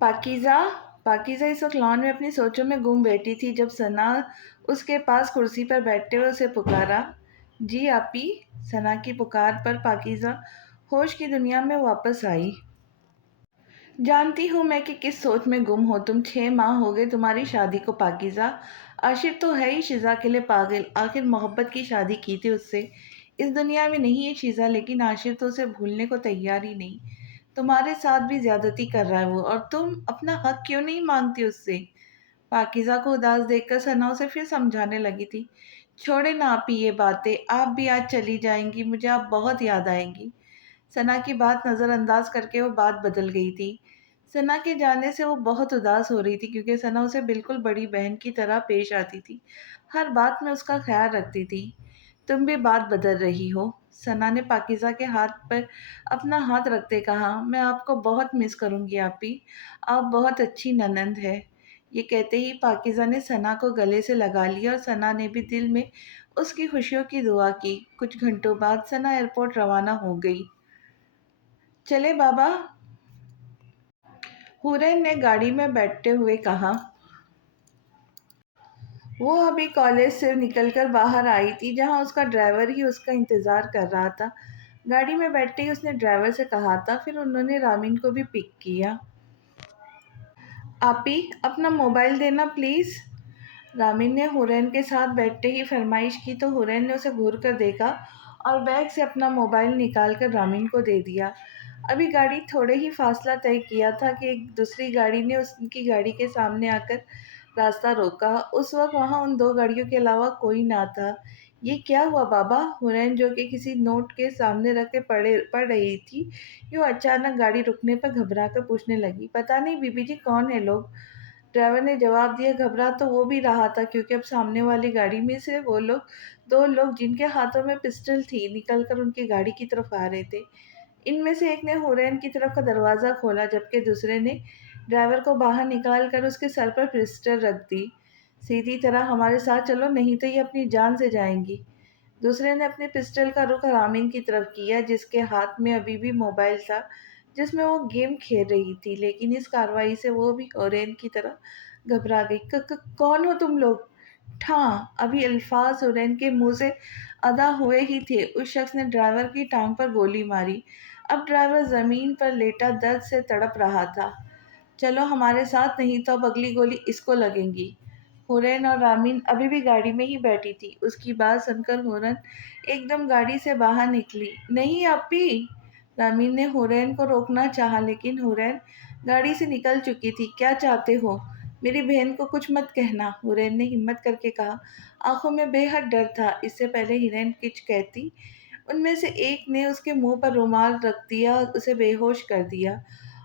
پاکیزہ پاکیزہ اس وقت لان میں اپنی سوچوں میں گم بیٹھی تھی جب ثنا اس کے پاس کرسی پر بیٹھتے ہوئے اسے پکارا۔ جی آپی۔ ثنا کی پکار پر پاکیزہ ہوش کی دنیا میں واپس آئی۔ جانتی ہوں میں کہ کس سوچ میں گم ہو تم۔ 6 ماہ ہو گئے تمہاری شادی کو پاکیزہ۔ عاشر تو ہے ہی شیزا کے لیے پاگل، آخر محبت کی شادی کی تھی اس سے۔ اس دنیا میں نہیں ہے شیزا، لیکن عاشر تو اسے بھولنے کو تیار ہی نہیں۔ تمہارے ساتھ بھی زیادتی کر رہا ہے وہ، اور تم اپنا حق کیوں نہیں مانگتی اس سے؟ پاکیزہ کو اداس دیکھ کر ثنا اسے پھر سمجھانے لگی تھی۔ چھوڑے نہ آپی یہ باتیں، آپ بھی آج چلی جائیں گی، مجھے آپ بہت یاد آئیں گی۔ ثنا کی بات نظر انداز کر کے وہ بات بدل گئی تھی۔ ثنا کے جانے سے وہ بہت اداس ہو رہی تھی کیونکہ ثنا اسے بالکل بڑی بہن کی طرح پیش آتی تھی، ہر بات میں اس کا خیال رکھتی تھی۔ تم بھی بات بدل رہی ہو، ثنا نے پاکیزہ کے ہاتھ پر اپنا ہاتھ رکھتے کہا۔ میں آپ کو بہت مس کروں گی آپی، آپ بہت اچھی ننند ہے۔ یہ کہتے ہی پاکیزہ نے ثنا کو گلے سے لگا لیا اور ثنا نے بھی دل میں اس کی خوشیوں کی دعا کی۔ کچھ گھنٹوں بعد ثنا ایئرپورٹ روانہ ہو گئی۔ چلے بابا، حورین نے گاڑی میں بیٹھتے ہوئے کہا۔ وہ ابھی کالج سے نکل کر باہر آئی تھی جہاں اس کا ڈرائیور ہی اس کا انتظار کر رہا تھا۔ گاڑی میں بیٹھتے ہی اس نے ڈرائیور سے کہا تھا، پھر انہوں نے رامین کو بھی پک کیا۔ آپی اپنا موبائل دینا پلیز۔ رامین نے حورین کے ساتھ بیٹھتے ہی فرمائش کی تو حورین نے اسے گھور کر دیکھا اور بیگ سے اپنا موبائل نکال کر رامین کو دے دیا۔ ابھی گاڑی تھوڑے ہی فاصلہ طے کیا تھا کہ ایک دوسری گاڑی نے ان کی گاڑی کے سامنے آ کر راستہ روکا۔ اس وقت وہاں ان 2 گاڑیوں کے علاوہ کوئی نہ تھا۔ یہ کیا ہوا بابا؟ حورین جو کہ کسی نوٹ کے سامنے رکھ کے پڑھ رہی تھی، یوں اچانک گاڑی رکنے پر گھبرا کر پوچھنے لگی۔ پتہ نہیں بی بی جی، کون ہے لوگ؟ ڈرائیور نے جواب دیا۔ گھبرا تو وہ بھی رہا تھا کیونکہ اب سامنے والی گاڑی میں سے وہ لوگ 2 لوگ جن کے ہاتھوں میں پسٹل تھی نکل کر ان کی گاڑی کی طرف آ رہے تھے۔ ان میں سے ایک نے حورین کی طرف کا دروازہ کھولا جبکہ دوسرے نے ڈرائیور کو باہر نکال کر اس کے سر پر پسٹل رکھ دی۔ سیدھی طرح ہمارے ساتھ چلو، نہیں تو یہ اپنی جان سے جائیں گی۔ دوسرے نے اپنے پسٹل کا رخ رامین کی طرف کیا جس کے ہاتھ میں ابھی بھی موبائل تھا جس میں وہ گیم کھیل رہی تھی، لیکن اس کارروائی سے وہ بھی حورین کی طرح گھبرا گئی۔ کون ہو تم لوگ؟ ٹھاں! ابھی الفاظ حورین کے منہ سے ادا ہوئے ہی تھے، اس شخص نے ڈرائیور کی ٹانگ پر گولی ماری۔ اب ڈرائیور زمین پر لیٹا درد سے تڑپ رہا تھا۔ چلو ہمارے ساتھ، نہیں تو اب اگلی گولی اس کو لگے گی۔ حورین اور رامین ابھی بھی گاڑی میں ہی بیٹھی تھی۔ اس کی بات سن کر حورین ایک دم گاڑی سے باہر نکلی۔ نہیں آپی! رامین نے حورین کو روکنا چاہا لیکن حورین گاڑی سے نکل چکی تھی۔ کیا چاہتے ہو؟ میری بہن کو کچھ مت کہنا، حورین نے ہمت کر کے کہا۔ آنکھوں میں بے حد ڈر تھا۔ اس سے پہلے حورین کچھ کہتی، ان میں سے ایک نے اس کے منہ پر رومال رکھ دیا، اسے بے ہوش کر دیا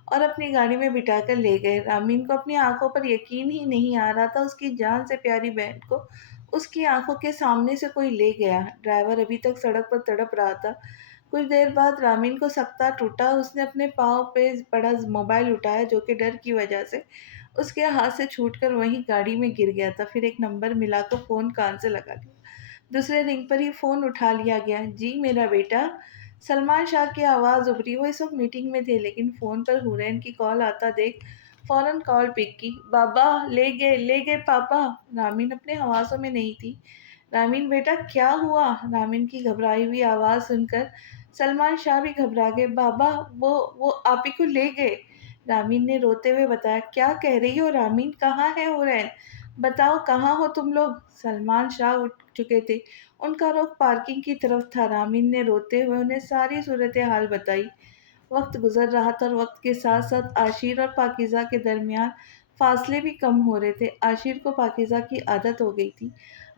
اور اپنی گاڑی میں بٹھا کر لے گئے۔ رامین کو اپنی آنکھوں پر یقین ہی نہیں آ رہا تھا، اس کی جان سے پیاری بہن کو اس کی آنکھوں کے سامنے سے کوئی لے گیا۔ ڈرائیور ابھی تک سڑک پر تڑپ رہا تھا۔ کچھ دیر بعد رامین کو سکتہ ٹوٹا۔ اس نے اپنے پاؤں پہ پڑا موبائل اٹھایا جو کہ ڈر کی وجہ سے اس کے ہاتھ سے چھوٹ کر وہیں گاڑی میں گر گیا تھا۔ پھر ایک نمبر ملا تو فون کان سے لگا لیا۔ دوسرے رنگ پر ہی فون اٹھا لیا گیا۔ جی میرا بیٹا؟ سلمان شاہ کی آواز ابھری۔ وہ اس وقت میٹنگ میں تھے لیکن فون پر حورین کی کال آتا دیکھ فوراً کال پک کی۔ بابا لے گئے پاپا! رامین اپنے حواسوں میں نہیں تھی۔ رامین بیٹا کیا ہوا؟ رامین کی گھبرائی ہوئی آواز سن کر سلمان شاہ بھی گھبرا گئے۔ بابا وہ آپی کو لے گئے، رامین نے روتے ہوئے بتایا۔ کیا کہہ رہی ہو رامین؟ کہاں ہے حورین؟ بتاؤ کہاں ہو تم لوگ؟ سلمان شاہ اٹھ چکے تھے، ان کا رخ پارکنگ کی طرف تھا۔ رامین نے روتے ہوئے انہیں ساری صورتحال بتائی۔ وقت گزر رہا تھا اور وقت کے ساتھ ساتھ عاشر اور پاکیزہ کے درمیان فاصلے بھی کم ہو رہے تھے۔ عاشر کو پاکیزہ کی عادت ہو گئی تھی۔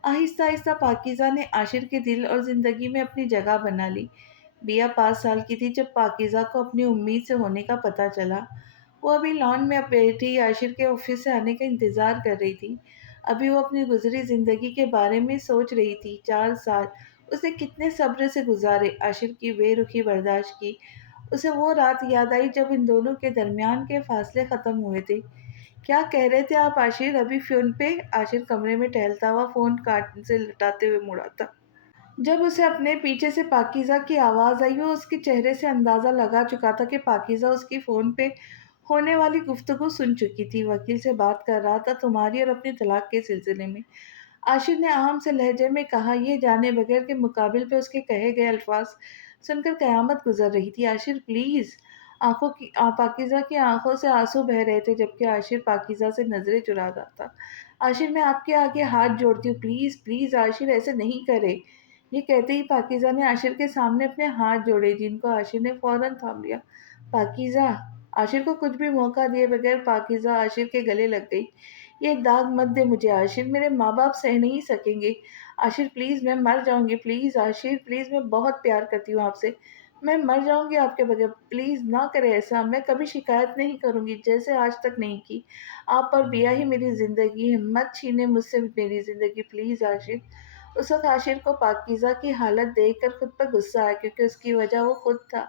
آہستہ آہستہ پاکیزہ نے عاشر کے دل اور زندگی میں اپنی جگہ بنا لی۔ بیا 5 سال کی تھی جب پاکیزہ کو اپنی امید سے ہونے کا پتہ چلا۔ وہ ابھی لان میں بیٹھی عاشر کے آفس سے آنے کا انتظار کر رہی تھی۔ ابھی وہ اپنی گزری زندگی کے بارے میں سوچ رہی تھی۔ 4 سال اس نے کتنے صبر سے گزارے، عاشر کی بے رخی برداشت کی۔ اسے وہ رات یاد آئی جب ان دونوں کے درمیان کے فاصلے ختم ہوئے تھے۔ کیا کہہ رہے تھے آپ عاشر؟ ابھی فون پہ؟ عاشر کمرے میں ٹہلتا ہوا فون کان سے لٹاتے ہوئے مڑا تھا۔ جب اسے اپنے پیچھے سے پاکیزہ کی آواز آئی، وہ اس کے چہرے سے اندازہ لگا چکا تھا کہ پاکیزہ اس کی فون پہ ہونے والی گفتگو سن چکی تھی۔ وکیل سے بات کر رہا تھا تمہاری اور اپنے طلاق کے سلسلے میں۔ عاشر نے اہم سے لہجے میں کہا، یہ جانے بغیر کہ مقابل پہ اس کے کہے گئے الفاظ سن کر قیامت گزر رہی تھی۔ عاشر پلیز۔ پاکیزہ کی آنکھوں سے آنسو بہہ رہے تھے جبکہ عاشر پاکیزہ سے نظریں چرا رہا تھا۔ عاشر میں آپ کے آگے ہاتھ جوڑتی ہوں، پلیز پلیز عاشر ایسے نہیں کرے۔ یہ کہتے ہی پاکیزہ نے عاشر کے سامنے اپنے ہاتھ جوڑے جن کو عاشر نے فوراً تھام لیا۔ پاکیزہ۔ عاشر کو کچھ بھی موقع دیے بغیر پاکیزہ عاشر کے گلے لگ گئی۔ یہ داغ مت دے مجھے عاشر، میرے ماں باپ سہ نہیں سکیں گے۔ عاشر پلیز میں مر جاؤں گی، پلیز عاشر پلیز، میں بہت پیار کرتی ہوں آپ سے، میں مر جاؤں گی آپ کے بغیر، پلیز نہ کرے ایسا، میں کبھی شکایت نہیں کروں گی جیسے آج تک نہیں کی۔ آپ اور بیا ہی میری زندگی ہے، مت چھینے مجھ سے میری زندگی پلیز عاشر۔ اس وقت عاشر کو پاکیزہ کی حالت دیکھ کر خود پر غصہ آیا کیونکہ اس کی وجہ وہ خود تھا۔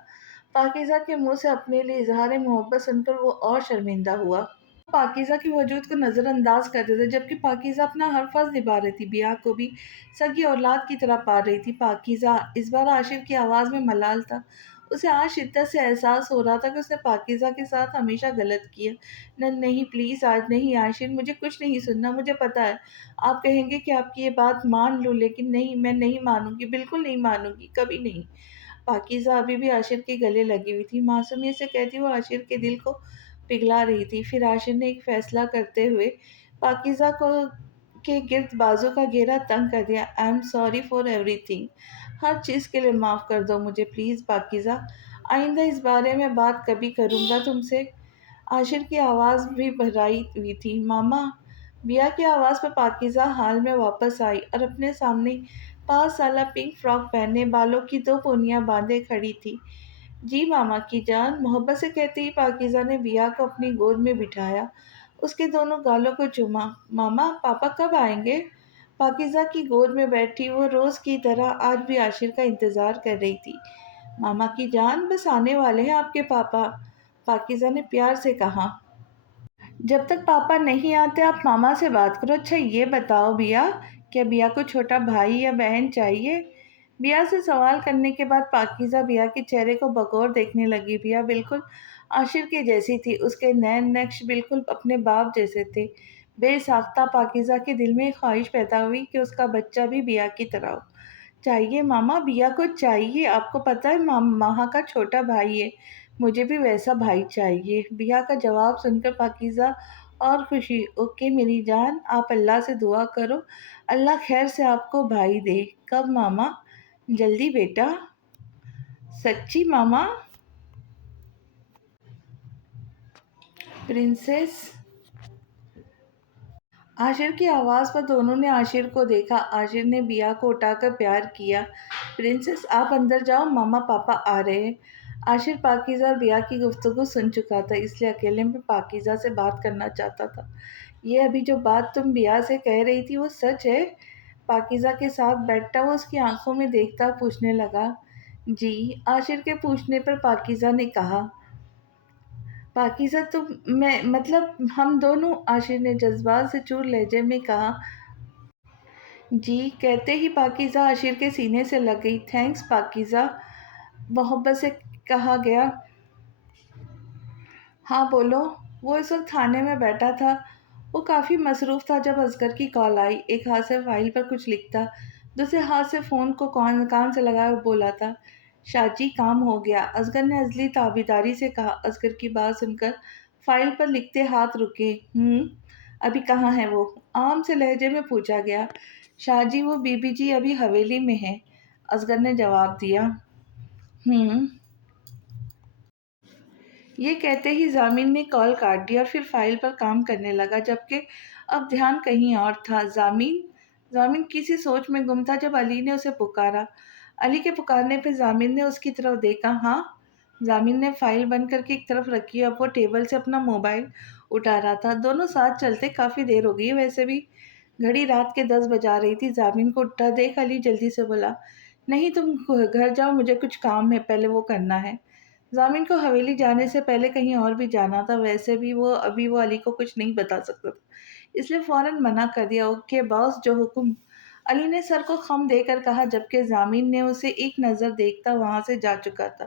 پاکیزہ کے منہ سے اپنے لیے اظہار محبت سن کر وہ اور شرمندہ ہوا۔ پاکیزہ کے وجود کو نظر انداز کرتے تھے جبکہ پاکیزہ اپنا ہر فرض نبھا رہی تھی، بیا کو بھی سگی اولاد کی طرح پال رہی تھی۔ پاکیزہ، اس بار عاشر کی آواز میں ملال تھا۔ اسے آج شدت سے احساس ہو رہا تھا کہ اس نے پاکیزہ کے ساتھ ہمیشہ غلط کیا۔ نہیں پلیز آج نہیں عاشر، مجھے کچھ نہیں سننا، مجھے پتا ہے آپ کہیں گے کہ آپ کی یہ بات مان لوں لیکن نہیں، میں نہیں مانوں گی، بالکل نہیں مانوں گی، کبھی نہیں۔ پاکیزہ ابھی بھی عاشر کے گلے لگی ہوئی تھی، معصومیت سے کہتی وہ عاشر کے دل کو پگھلا رہی تھی۔ پھر عاشر نے ایک فیصلہ کرتے ہوئے پاکیزہ کو کے گرد بازو کا گھیرا تنگ کر دیا۔ I am sorry for everything, ہر چیز کے لیے معاف کر دو مجھے پلیز پاکیزہ، آئندہ اس بارے میں بات کبھی کروں گا تم سے۔ عاشر کی آواز بھی بھرائی ہوئی تھی۔ ماما۔ بیا کی آواز پر پاکیزہ حال میں واپس آئی اور اپنے سامنے 5 سالہ پنک فراک پہنے بالوں کی 2 پونیاں باندھے کھڑی تھی۔ جی ماما کی جان، محبت سے کہتے ہی پاکیزہ نے بیا کو اپنی گود میں بٹھایا، اس کے دونوں گالوں کو چوما۔ ماما پاپا کب آئیں گے؟ پاکیزہ کی گود میں بیٹھی وہ روز کی طرح آج بھی عاشر کا انتظار کر رہی تھی۔ ماما کی جان، بس آنے والے ہیں آپ کے پاپا، پاکیزہ نے پیار سے کہا۔ جب تک پاپا نہیں آتے آپ ماما سے بات کرو۔ اچھا یہ بتاؤ بیا، کیا بیا کو چھوٹا بھائی یا بہن چاہیے؟ بیا سے سوال کرنے کے بعد پاکیزہ بیا کے چہرے کو بغور دیکھنے لگی۔ بیا بالکل عاشر کے جیسی تھی، اس کے نین نقش بالکل اپنے باپ جیسے تھے۔ بے ساختہ پاکیزہ کے دل میں ایک خواہش پیدا ہوئی کہ اس کا بچہ بھی بیا کی طرح ہو۔ چاہیے ماما، بیا کو چاہیے، آپ کو پتہ ہے ماہا کا چھوٹا بھائی ہے، مجھے بھی ویسا بھائی چاہیے۔ بیا کا جواب سن کر پاکیزہ اور خوشی، اوکے میری جان، آپ اللہ سے دعا کرو، اللہ خیر سے آپ کو بھائی دے۔ کب ماما؟ جلدی بیٹا۔ سچی ماما؟ پرنسس۔ عاشر کی آواز پر دونوں نے عاشر کو دیکھا۔ عاشر نے بیا کو اٹھا کر پیار کیا۔ پرنسس آپ اندر جاؤ، ماما پاپا آ رہے ہیں۔ عاشر پاکیزہ اور بیا کی گفتگو سن چکا تھا اس لیے اکیلے میں پاکیزہ سے بات کرنا چاہتا تھا۔ یہ ابھی جو بات تم بیا سے کہہ رہی تھی وہ سچ ہے؟ پاکیزہ کے ساتھ بیٹھتا وہ اس کی آنکھوں میں دیکھتا پوچھنے لگا۔ جی، عاشر کے پوچھنے پر پاکیزہ نے کہا۔ پاکیزہ تم، میں مطلب ہم دونوں، عاشر نے جذبات سے چور لہجے میں کہا۔ جی، کہتے ہی پاکیزہ عاشر کے سینے سے لگ گئی۔ تھینکس پاکیزہ، محبت سے کہا گیا۔ ہاں بولو۔ وہ اس وقت تھانے میں بیٹھا تھا۔ وہ کافی مصروف تھا جب اصغر کی کال آئی۔ ایک ہاتھ سے فائل پر کچھ لکھتا، دوسرے ہاتھ سے فون کو کان سے لگائے بولا تھا، شاجی کام ہو گیا۔ اصغر نے عزلی تابیداری سے کہا۔ اصغر کی بات سن کر فائل پر لکھتے ہاتھ رکے۔ ابھی کہاں ہے وہ؟ عام سے لہجے میں پوچھا گیا۔ شاہ جی، وہ بی بی جی ابھی حویلی میں ہیں، اصغر نے جواب دیا۔ یہ کہتے ہی ضامن نے کال کاٹ دی اور پھر فائل پر کام کرنے لگا جبکہ اب دھیان کہیں اور تھا۔ ضامن کسی سوچ میں گم تھا جب علی نے اسے پکارا۔ علی کے پکارنے پہ ضامن نے اس کی طرف دیکھا۔ ہاں؟ ضامن نے فائل بند کر کے ایک طرف رکھی، اب وہ ٹیبل سے اپنا موبائل اٹھا رہا تھا۔ دونوں ساتھ چلتے کافی دیر ہو گئی ویسے بھی، گھڑی رات کے 10 بجا رہی تھی۔ ضامن کو اٹھا دیکھ علی جلدی سے بولا، نہیں تم گھر جاؤ، مجھے کچھ کام ہے، پہلے وہ کرنا ہے۔ ضامن کو حویلی جانے سے پہلے کہیں اور بھی جانا تھا، ویسے بھی ابھی وہ علی کو کچھ نہیں بتا سکتا تھا، اس لیے فوراً منع کر دیا۔ اوکے باس، جو حکم، علی نے سر کو خم دے کر کہا جبکہ ضامن نے اسے ایک نظر دیکھتا وہاں سے جا چکا تھا۔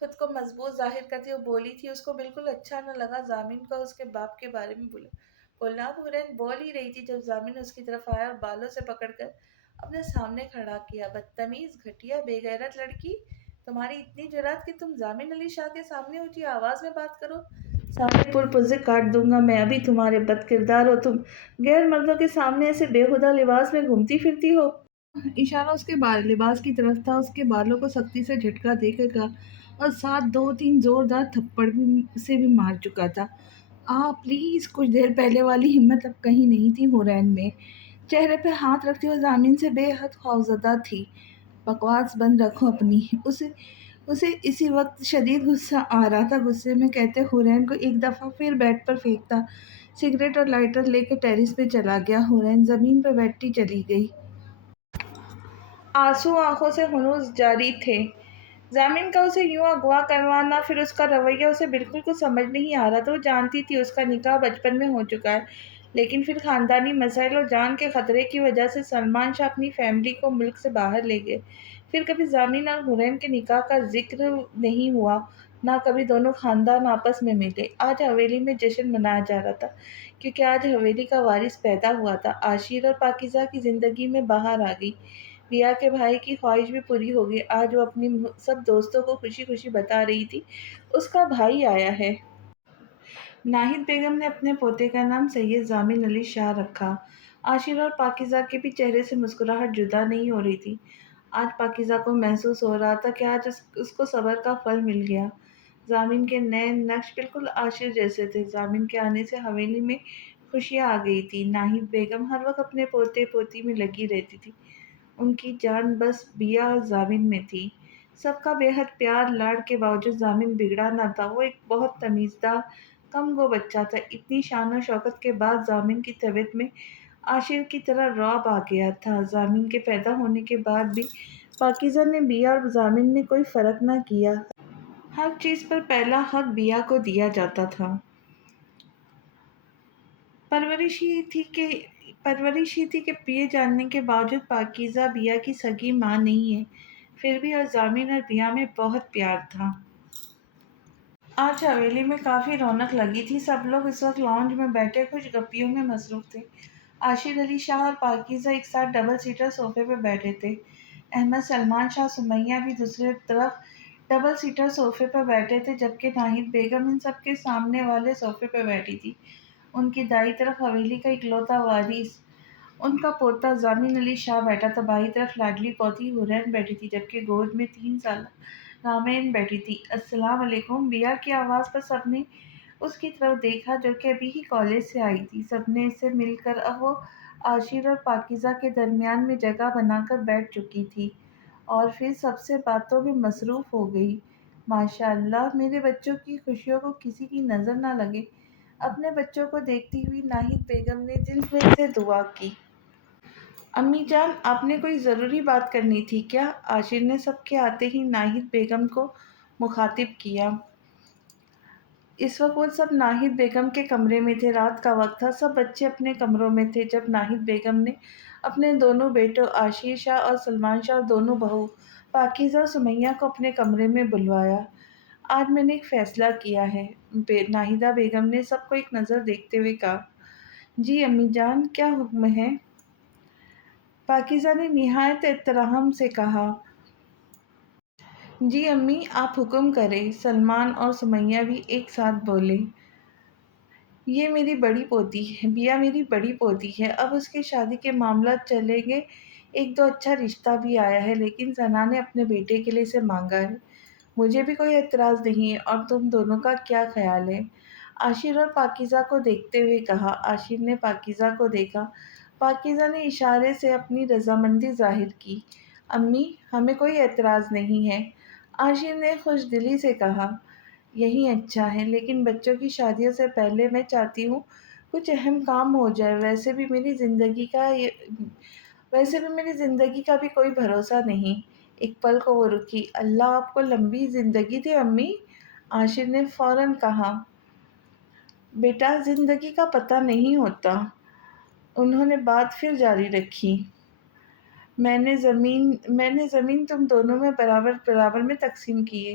خود کو مضبوط ظاہر کرتی وہ بولی تھی۔ اس کو بالکل اچھا نہ لگا زامن کا اس کے باپ کے بارے میں بولنا۔ اب حورین بول ہی رہی تھی جب زامن اس کی طرف آیا اور بالوں سے پکڑ کر اپنے سامنے کھڑا کیا۔ بدتمیز، گھٹیا، بے غیرت لڑکی، تمہاری اتنی جرات کہ تم زامن علی شاہ کے سامنے اونچی آواز میں بات کرو؟ سامنے پرپزے کاٹ دوں گا میں ابھی تمہارے بد کردار ہو، تم غیر مردوں کے سامنے ایسے بے ہودہ لباس میں گھومتی پھرتی ہو۔ اشارہ اس کے لباس کی طرف تھا۔ اس کے بالوں کو سختی سے جھٹکا دے کر کہا اور ساتھ 2-3 زوردار تھپڑ سے بھی مار چکا تھا۔ پلیز، کچھ دیر پہلے والی ہمت اب کہیں نہیں تھی حورین میں۔ چہرے پہ ہاتھ رکھتی وہ زامن سے بے حد خوفزدہ تھی۔ بکواس بند رکھو اپنی۔ اسے اسی وقت شدید غصہ آ رہا تھا۔ غصے میں کہتے حورین کو ایک دفعہ پھر بیڈ پر پھینکتا، سگریٹ اور لائٹر لے کے ٹیرس پہ چلا گیا۔ حورین زمین پہ بیٹھتی چلی گئی۔ آنسو آنکھوں سے ہنوز جاری تھے۔ زامن کا اسے یوں اغوا کروانا، پھر اس کا رویہ اسے بالکل کچھ سمجھ نہیں آ رہا تھا۔ وہ جانتی تھی اس کا نکاح بچپن میں ہو چکا ہے، لیکن پھر خاندانی مسائل اور جان کے خطرے کی وجہ سے سلمان شاہ اپنی فیملی کو ملک سے باہر لے گئے۔ پھر کبھی زامن اور حورین کے نکاح کا ذکر نہیں ہوا، نہ کبھی دونوں خاندان آپس میں ملے۔ آج حویلی میں جشن منایا جا رہا تھا کیونکہ آج حویلی کا وارث پیدا ہوا تھا۔ عاشر اور پاکیزہ کی زندگی میں بہار آ گئی۔ بیا کے بھائی کی خواہش بھی پوری ہو گئی۔ آج وہ اپنی سب دوستوں کو خوشی خوشی بتا رہی تھی اس کا بھائی آیا ہے۔ ناہید بیگم نے اپنے پوتے کا نام سید زامن علی شاہ رکھا۔ عاشر اور پاکیزہ کے بھی چہرے سے مسکراہٹ جدا نہیں ہو رہی تھی۔ آج پاکیزہ کو محسوس ہو رہا تھا کہ آج اس کو صبر کا پھل مل گیا۔ زامن کے نئے نقش بالکل عاشر جیسے تھے۔ زامن کے آنے سے حویلی میں خوشیاں آ گئی تھی۔ ناہید بیگم ہر وقت اپنے پوتے پوتی میں لگی رہتی تھی۔ ان کی جان بس بیا اور زامن میں تھی۔ سب کا بے حد پیار لاڈ کے باوجود زامن بگڑا نہ تھا۔ وہ ایک بہت تمیزدار، کم گو بچہ تھا۔ اتنی شان و شوکت کے بعد زامن کی طبیعت میں عاشر کی طرح رعب آ گیا تھا۔ زامن کے پیدا ہونے کے بعد بھی پاکیزہ نے بیا اور زامن میں کوئی فرق نہ کیا۔ ہر چیز پر پہلا حق بیا کو دیا جاتا تھا۔ پرورش ہی تھی کہ یہ جاننے کے باوجود پاکیزہ بیا کی سگی ماں نہیں ہے، پھر بھی اور زامن اور بیا میں بہت پیار تھا۔ آج حویلی میں کافی رونق لگی تھی۔ سب لوگ اس وقت لاؤنج میں بیٹھے خوش گپیوں میں مصروف تھے۔ عاشر علی شاہ اور پاکیزہ ایک ساتھ ڈبل سیٹر صوفے پہ بیٹھے تھے۔ احمد، سلمان شاہ، سمیہ بھی دوسری طرف ڈبل سیٹر صوفے پر بیٹھے تھے، جبکہ ناہید بیگم ان سب کے سامنے والے صوفے پہ بیٹھی تھی۔ ان کی دائیں طرف حویلی کا اکلوتا وارث، ان کا پوتا زامن علی شاہ بیٹھا تھا۔ بائیں طرف لاڈلی پوتی حورین بیٹھی تھی، جبکہ گود میں 3 سالہ رامین بیٹھی تھی۔ السلام علیکم، بیا کی آواز پر سب نے اس کی طرف دیکھا جو کہ ابھی ہی کالج سے آئی تھی۔ سب نے اس سے مل کر اب وہ عاشر اور پاکیزہ کے درمیان میں جگہ بنا کر بیٹھ چکی تھی اور پھر سب سے باتوں میں مصروف ہو گئی۔ ماشاء اللہ، میرے بچوں کی خوشیوں کو کسی کی نظر نہ لگے۔ اپنے بچوں کو دیکھتی ہوئی ناہید بیگم نے دل میں سے دعا کی۔ امی جان، آپ نے کوئی ضروری بات کرنی تھی کیا؟ عاشر نے سب کے آتے ہی ناہید بیگم کو مخاطب کیا۔ اس وقت وہ سب ناہید بیگم کے کمرے میں تھے۔ رات کا وقت تھا، سب بچے اپنے کمروں میں تھے جب ناہید بیگم نے اپنے دونوں بیٹوں عاشر شاہ اور سلمان شاہ اور دونوں بہو پاکیزہ اور سمیہ کو اپنے کمرے میں بلوایا۔ آج میں نے ایک فیصلہ کیا ہے، ناہیدہ بیگم نے سب کو ایک نظر دیکھتے ہوئے کہا۔ جی امی جان، کیا حکم ہے؟ پاکیزہ نے نہایت احترام سے کہا۔ جی امی، آپ حکم کریں، سلمان اور سمیہ بھی ایک ساتھ بولے۔ یہ میری بڑی پوتی ہے، بیا میری بڑی پوتی ہے، اب اس کی شادی کے معاملات چلیں گے۔ 1-2 اچھا رشتہ بھی آیا ہے، لیکن ثنا نے اپنے بیٹے کے لیے اسے مانگا ہے۔ مجھے بھی کوئی اعتراض نہیں ہے، اور تم دونوں کا کیا خیال ہے؟ عاشر اور پاکیزہ کو دیکھتے ہوئے کہا۔ عاشر نے پاکیزہ کو دیکھا۔ پاکیزہ نے اشارے سے اپنی رضامندی ظاہر کی۔ امی، ہمیں کوئی اعتراض نہیں ہے، عاشر نے خوش دلی سے کہا۔ یہی اچھا ہے، لیکن بچوں کی شادیوں سے پہلے میں چاہتی ہوں کچھ اہم کام ہو جائے۔ ویسے بھی میری زندگی کا بھی کوئی بھروسہ نہیں۔ ایک پل کو وہ رکی۔ اللہ آپ کو لمبی زندگی دے امی، عاشر نے فوراً کہا۔ بیٹا، زندگی کا پتہ نہیں ہوتا، انہوں نے بات پھر جاری رکھی۔ میں نے زمین تم دونوں میں برابر میں تقسیم کی ہے۔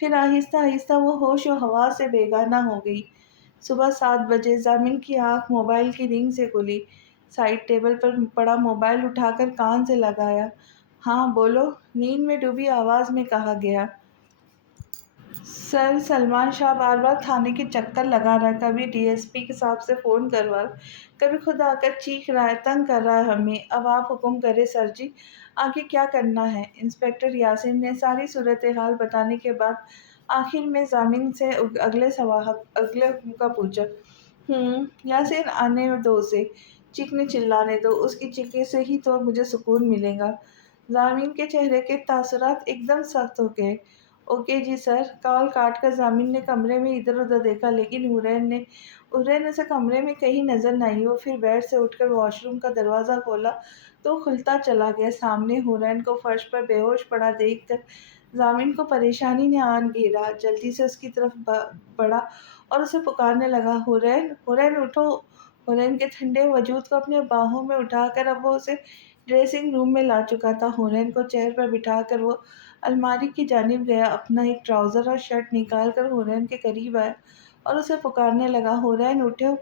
پھر آہستہ آہستہ وہ ہوش و حواس سے بیگانہ ہو گئی۔ صبح 7 بجے ضامن کی آنکھ موبائل کی رنگ سے کھلی۔ سائڈ ٹیبل پر پڑا موبائل اٹھا کر کان سے لگایا۔ ہاں بولو، نیند میں ڈوبی آواز میں کہا گیا۔ سر سلمان شاہ بار بار تھانے کے چکر لگا رہا ہے، کبھی ڈی ایس پی کے صاحب سے فون کروا رہا ہے، کبھی خود آ کر چیخ رہا ہے، تنگ کر رہا ہے ہمیں۔ اب آپ حکم کرے سر جی، آگے کیا کرنا ہے؟ انسپکٹر یاسین نے ساری صورتحال بتانے کے بعد آخر میں ضامن سے اگلے حکم کا پوچھا۔ یاسین آنے دو اسے، چیخنے چلانے دو، اس کی چیخے سے ہی تو مجھے سکون ملے گا۔ ضامن کے چہرے کے تاثرات ایک دم سخت ہو گئے۔ اوکے جی سر۔ کال کاٹ کر ضامن نے کمرے میں ادھر ادھر دیکھا، لیکن حرین اسے کمرے میں کہیں نظر نہ آئی۔ وہ پھر بیڈ سے اٹھ کر واش روم کا دروازہ کھولا تو کھلتا چلا گیا۔ سامنے حرین کو فرش پر بے ہوش پڑا دیکھ کر ضامن کو پریشانی نے آن گھیرا۔ جلدی سے اس کی طرف بڑھا اور اسے پکارنے لگا، حرین، حرین اٹھو۔ حرین کے ٹھنڈے وجود کو اپنے باہوں میں اٹھا کر اب وہ اسے ڈریسنگ روم میں لا چکا تھا۔ حرین کو چیئر پر بٹھا کر وہ الماری کی جانب گیا، اپنا ایک ٹراؤزر اور شرٹ نکال کر حرین کے قریب آیا اور اسے پکارنے لگا، حرین اٹھو،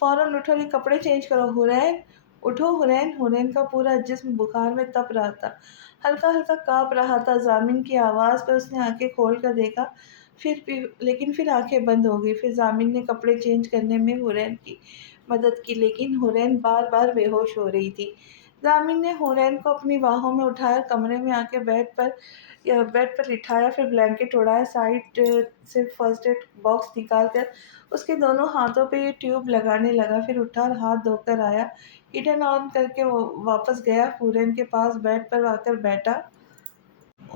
فوراً اٹھو اور یہ کپڑے چینج کرو، حرین اٹھو۔ حرین حرین کا پورا جسم بخار میں تپ رہا تھا، ہلکا ہلکا کانپ رہا تھا۔ ضامن کی آواز پر اس نے آنکھیں کھول کر دیکھا، لیکن پھر آنکھیں بند ہو گئی۔ پھر ضامن نے کپڑے چینج کرنے میں حرین کی مدد کی، لیکن حرین بار بار بے ہوش ہو رہی تھی۔ ضامن نے حرین کو اپنی باہوں میں اٹھایا، کمرے میں آ کے بیڈ پر لٹایا، پھر بلینکٹ اڑایا، سائڈ سے فرسٹ ایڈ باکس نکال کر اس کے دونوں ہاتھوں پہ یہ ٹیوب لگانے لگا، پھر اٹھا اور ہاتھ دھو کر آیا، ہیٹر آن کر کے واپس گیا، حرین کے پاس بیڈ پر آ کر بیٹھا۔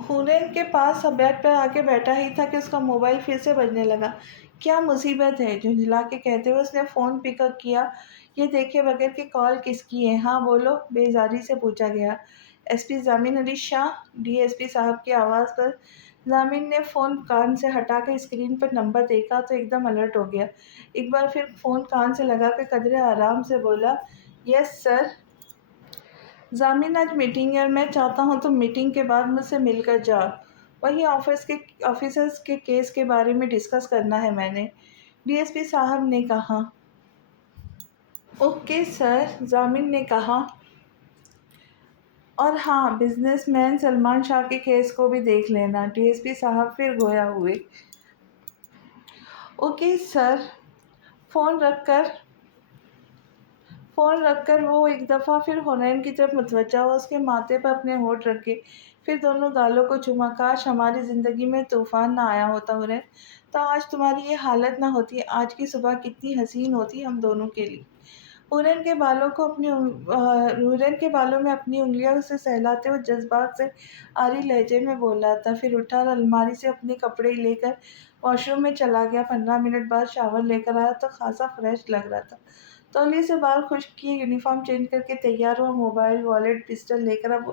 حرین کے پاس بیڈ پر آ کے بیٹھا ہی تھا کہ اس کا موبائل پھر سے بجنے لگا۔ کیا مصیبت ہے؟ جھنجھلا کے کہتے ہوئے اس نے فون پک اپ کیا۔ یہ دیکھے بغیر کہ کال کس کی ہے۔ ہاں بولو، بیزاری سے پوچھا گیا۔ ایس پی ضامن Ali Shah, D S P صاحب کی آواز پر ضامن نے فون کان سے ہٹا کر اسکرین پر نمبر دیکھا تو ایک دم الرٹ ہو گیا۔ ایک بار پھر فون کان سے لگا کر قدرے آرام سے بولا، یس سر۔ ضامن آج میٹنگ ہے اور میں چاہتا ہوں تم میٹنگ کے بعد مجھ سے مل کر جاؤ۔ وہی آفیسرز کے کیس کے بارے میں ڈسکس کرنا ہے میں نے، ڈی ایس پی صاحب نے کہا۔ اوکے سر، ضامن نے کہا۔ اور ہاں، بزنس مین سلمان شاہ کے کیس کو بھی دیکھ لینا، ڈی ایس پی صاحب پھر گویا ہوئے۔ Okay sir. فون رکھ کر وہ ایک دفعہ پھر حرین کی طرف متوجہ ہوا، اس کے ماتھے پر اپنے ہونٹ رکھے، پھر دونوں گالوں کو چوما۔ کاش ہماری زندگی میں طوفان نہ آیا ہوتا حرین، تو آج تمہاری یہ حالت نہ ہوتی۔ آج کی صبح کتنی حسین ہوتی ہم دونوں کے لیے۔ حرین کے بالوں میں اپنی انگلیوں سے سہلاتے ہوئے جذبات سے عاری لہجے میں بول رہا تھا، پھر اٹھا اور الماری سے اپنے کپڑے لے کر واش روم میں چلا گیا۔ 15 منٹ بعد شاور لے کر آیا تو خاصا فریش لگ رہا تھا۔ تولیے سے بال خشک کیے، یونیفارم چینج کر کے تیار ہوا، موبائل، والیٹ، پسٹل لے کر اب وہ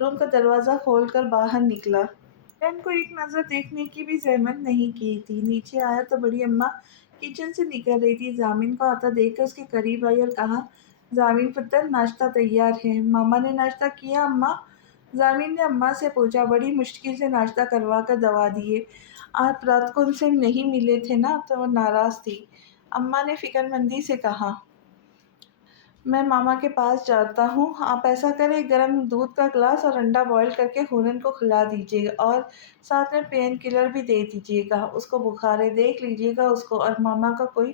روم کا دروازہ کھول کر باہر نکلا۔ حرین کو ایک نظر دیکھنے کی بھی زحمت نہیں کی تھی۔ نیچے آیا تو بڑی اماں کچن سے نکل رہی تھی۔ ضامن کو آتا دیکھ کر اس کے قریب آئی اور کہا، ضامن پتر، ناشتہ تیار ہے۔ ماما نے ناشتہ کیا اماں؟ ضامن نے اماں سے پوچھا۔ بڑی مشکل سے ناشتہ کروا کر دوا دیے۔ آپ رات کو ان سے نہیں ملے تھے نا، تو وہ ناراض تھی، اماں نے فکر مندی سے کہا۔ میں ماما کے پاس جاتا ہوں، آپ ایسا کریں، گرم دودھ کا گلاس اور انڈا بوائل کر کے حرین کو کھلا دیجیے گا اور ساتھ میں پین کلر بھی دے دیجیے گا، اس کو بخار ہے، دیکھ لیجیے گا اس کو، اور ماما کا کوئی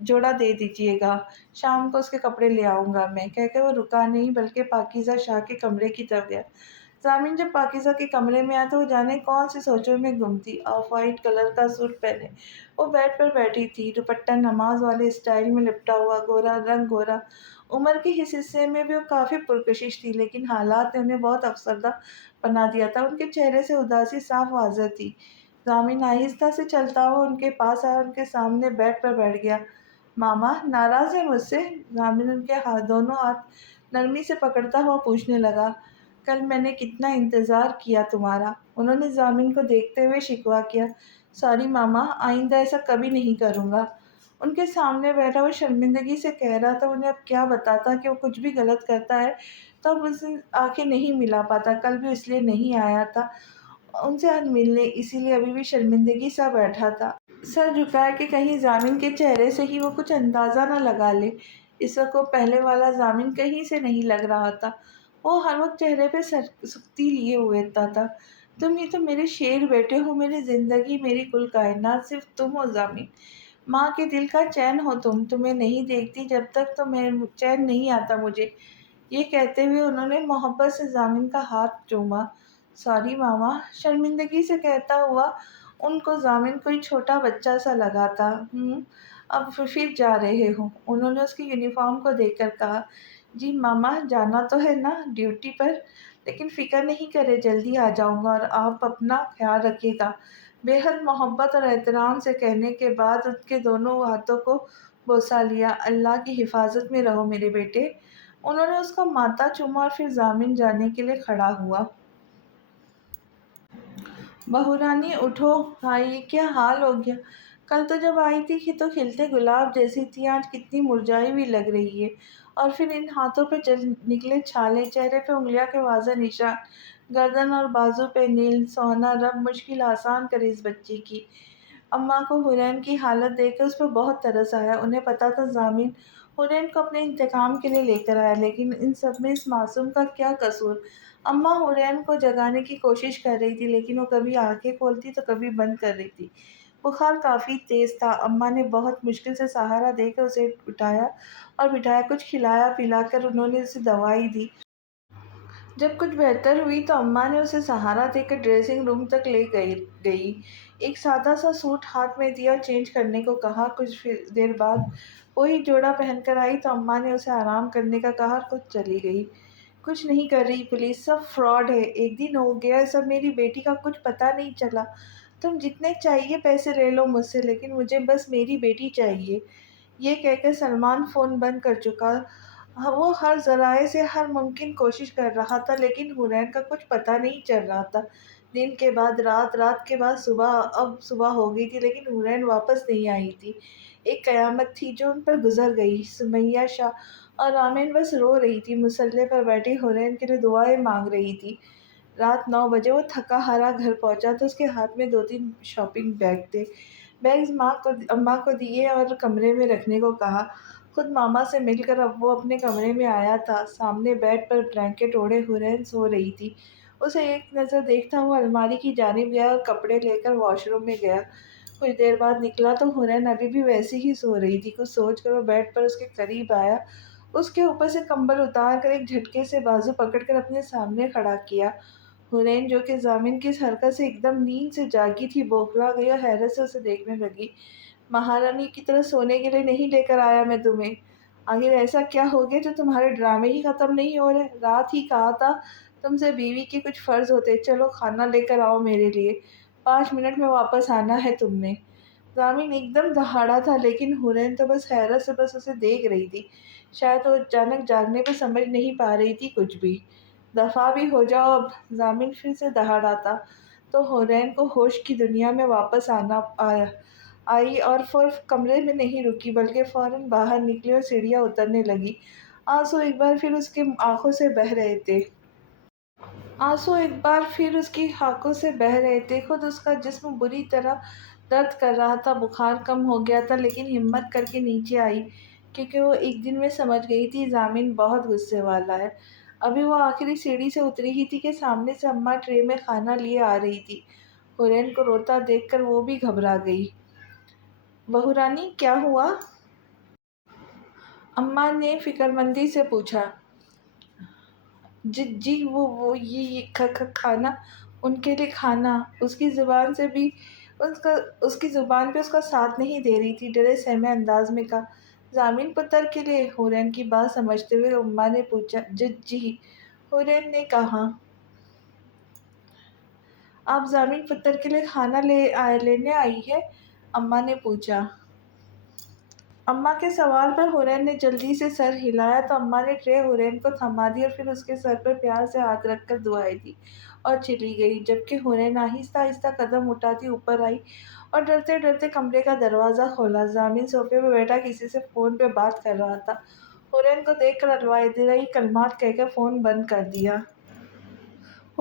جوڑا دے دیجیے گا، شام کو اس کے کپڑے لے آؤں گا میں، کہہ کے وہ رکا نہیں بلکہ پاکیزہ شاہ کے کمرے کی طرف گیا۔ ضامن جب پاکیزہ کے کمرے میں آیا تو وہ جانے کون سی سوچوں میں گم تھی۔ آف وائٹ کلر کا سوٹ پہنے وہ بیڈ پر بیٹھی تھی، دوپٹہ نماز والے اسٹائل میں لپٹا ہوا، گورا۔ عمر کے اس حصے میں بھی وہ کافی پرکشش تھی، لیکن حالات نے انہیں بہت افسردہ بنا دیا تھا۔ ان کے چہرے سے اداسی صاف واضح تھی۔ ضامن آہستہ سے چلتا ہوا ان کے پاس آیا اور ان کے سامنے بیڈ پر بیٹھ گیا۔ ماما ناراض ہیں مجھ سے؟ ضامن ان کے دونوں ہاتھ نرمی سے پکڑتا ہوا پوچھنے لگا۔ کل میں نے کتنا انتظار کیا تمہارا، انہوں نے ضامن کو دیکھتے ہوئے شکوہ کیا۔ سوری ماما، آئندہ ایسا کبھی نہیں کروں گا۔ ان کے سامنے بیٹھا وہ شرمندگی سے کہہ رہا تھا، انہیں اب کیا بتاتا کہ وہ کچھ بھی غلط کرتا ہے تو اب اسے آنکھیں نہیں ملا پاتا، کل بھی اس لیے نہیں آیا تھا، ان سے آج ملنے، اسی لیے ابھی بھی شرمندگی سا بیٹھا تھا، سر جھکائے کہ کہیں ضامن کے چہرے سے ہی وہ کچھ اندازہ نہ لگا لے۔ اس وقت وہ پہلے والا ضامن کہیں سے نہیں لگ رہا تھا، وہ ہر وقت چہرے پہ سختی لیے ہوئے تھا۔ تم ہی تو میرے شیر بیٹے ہو، میری زندگی، میری کل کائنات، صرف تم ہو ضامن، ماں کے دل کا چین ہو تم، تمہیں نہیں دیکھتی جب تک تو میں چین نہیں آتا مجھے۔ یہ کہتے ہوئے انہوں نے محبت سے ضامن کا ہاتھ چوما۔ سوری ماما، شرمندگی سے کہتا ہوا ان کو ضامن کوئی چھوٹا بچہ سا لگا تھا۔ اب پھر جا رہے ہو؟ انہوں نے اس کی یونیفارم کو دیکھ کر کہا۔ جی ماما، جانا تو ہے نا، ڈیوٹی پر، لیکن فکر نہیں کرے، جلدی آ جاؤں گا، اور آپ اپنا خیال رکھیے گا۔ بے حد محبت اور احترام سے کہنے کے بعد ان کے دونوں ہاتھوں کو بوسہ لیا۔ اللہ کی حفاظت میں رہو میرے بیٹے۔ انہوں نے اس کا ماتھا چوما اور پھر ضامن جانے کے لیے کھڑا ہوا۔ بہو رانی اٹھو، ہاں یہ کیا حال ہو گیا؟ کل تو جب آئی تھی تو کھلتے گلاب جیسی تھی، آج کتنی مرجھائی ہوئی لگ رہی ہے۔ اور پھر ان ہاتھوں پہ چل نکلے چھالے، چہرے پہ انگلیاں کے واضح نشان، گردن اور بازو پہ نیل، سونا، رب مشکل آسان کرے اس بچی کی۔ اماں کو حورین کی حالت دیکھ کے اس پہ بہت ترس آیا۔ انہیں پتا تھا ضامن حورین کو اپنے انتقام کے لیے لے کر آیا، لیکن ان سب میں اس معصوم کا کیا قصور؟ اماں حورین کو جگانے کی کوشش کر رہی تھی، لیکن وہ کبھی آنکھیں کھولتی تو کبھی بند کر رہی تھی۔ بخار کافی تیز تھا۔ اماں نے بہت مشکل سے سہارا دے کر اسے اٹھایا اور بٹھایا، کچھ کھلایا پلا کر انہوں نے اسے دوائی دی۔ جب کچھ بہتر ہوئی تو اماں نے اسے سہارا دے کر ڈریسنگ روم تک لے گئی، ایک سادہ سا سوٹ ہاتھ میں دیا اور چینج کرنے کو کہا۔ کچھ دیر بعد وہی جوڑا پہن کر آئی تو اماں نے اسے آرام کرنے کا کہا اور خود چلی گئی۔ کچھ نہیں کر رہی پولیس، سب فراڈ ہے، ایک دن ہو گیا سب، میری بیٹی کا کچھ پتہ نہیں چلا۔ تم جتنے چاہیے پیسے لے لو مجھ سے، لیکن مجھے بس میری بیٹی چاہیے۔ یہ کہہ کر سلمان فون بند کر چکا۔ وہ ہر ذرائع سے ہر ممکن کوشش کر رہا تھا، لیکن حورین کا کچھ پتہ نہیں چل رہا تھا۔ دن کے بعد رات، رات کے بعد صبح، اب صبح ہو گئی تھی لیکن حورین واپس نہیں آئی تھی۔ ایک قیامت تھی جو ان پر گزر گئی۔ سمیہ شاہ اور آمین بس رو رہی تھی، مسلح پر بیٹھی حورین کے لیے دعائیں مانگ رہی تھی۔ رات 9 بجے وہ تھکا ہارا گھر پہنچا تو اس کے ہاتھ میں 2-3 شاپنگ بیگ تھے۔ بیگز اماں کو دیے اور کمرے میں رکھنے کو کہا۔ خود ماما سے مل کر اب وہ اپنے کمرے میں آیا تھا۔ سامنے بیڈ پر بلینکٹ اوڑھے حورین سو رہی تھی۔ اسے ایک نظر دیکھتا ہوا الماری کی جانب گیا اور کپڑے لے کر واش روم میں گیا۔ کچھ دیر بعد نکلا تو حورین ابھی بھی ویسی ہی سو رہی تھی۔ کچھ سوچ کر وہ بیڈ پر اس کے قریب آیا، اس کے اوپر سے کمبل اتار کر ایک جھٹکے سے بازو پکڑ کر اپنے سامنے کھڑا کیا۔ حورین جو کہ ضامن کی اس حرکت سے ایک دم نیند سے جاگی تھی، بوکھلا گئی اور حیرت سے اسے دیکھنے لگی۔ مہارانی کی طرح سونے کے لیے نہیں لے کر آیا میں تمہیں، آخر ایسا کیا ہو گیا جو تمہارے ڈرامے ہی ختم نہیں ہو رہے؟ رات ہی کہا تھا تم سے بیوی کے کچھ فرض ہوتے، چلو کھانا لے کر آؤ میرے لیے، 5 منٹ میں واپس آنا ہے تم نے۔ ضامن ایک دم دہاڑا تھا، لیکن حورین تو بس حیرت سے بس اسے دیکھ رہی تھی، شاید وہ اچانک جاگنے پہ سمجھ نہیں پا رہی تھی کچھ بھی۔ دفعہ بھی ہو جاؤ اب، ضامن پھر سے دہاڑا تھا تو حورین کو ہوش کی دنیا میں واپس آئی اور کمرے میں نہیں رکی بلکہ فوراً باہر نکلی اور سیڑھیاں اترنے لگی۔ آنسو ایک بار پھر اس کی آنکھوں سے بہہ رہے تھے۔ خود اس کا جسم بری طرح درد کر رہا تھا، بخار کم ہو گیا تھا، لیکن ہمت کر کے نیچے آئی کیونکہ وہ ایک دن میں سمجھ گئی تھی ضامن بہت غصے والا ہے۔ ابھی وہ آخری سیڑھی سے اتری ہی تھی کہ سامنے سے اماں ٹرے میں کھانا لیے آ رہی تھی۔ حورین کو روتا دیکھ کر وہ بھی گھبرا گئی۔ بہو رانی کیا ہوا؟ اماں نے فکرمندی سے پوچھا۔ جی وہ یہ کھانا، ان کے لیے کھانا، اس کی زبان پہ اس کا ساتھ نہیں دے رہی تھی، ڈرے سہمے انداز میں کہا۔ ضامن پتر کے لیے؟ حورین کی بات سمجھتے ہوئے اماں نے پوچھا۔ جی، حورین نے کہا۔ آپ ضامن پتر کے لیے کھانا لینے آئی ہیں؟ اماں نے پوچھا۔ اماں کے سوال پر حورین نے جلدی سے سر ہلایا تو اماں نے ٹرے حورین کو تھما دی اور پھر اس کے سر پر پیار سے ہاتھ رکھ کر دعائیں دی اور چلی گئی، جبکہ حورین آہستہ آہستہ قدم اٹھاتی اوپر آئی اور ڈرتے ڈرتے کمرے کا دروازہ کھولا۔ ضامن صوفے پہ بیٹھا کسی سے فون پہ بات کر رہا تھا۔ حورین کو دیکھ کر الوداعی کلمات کہہ کر فون بند کر دیا۔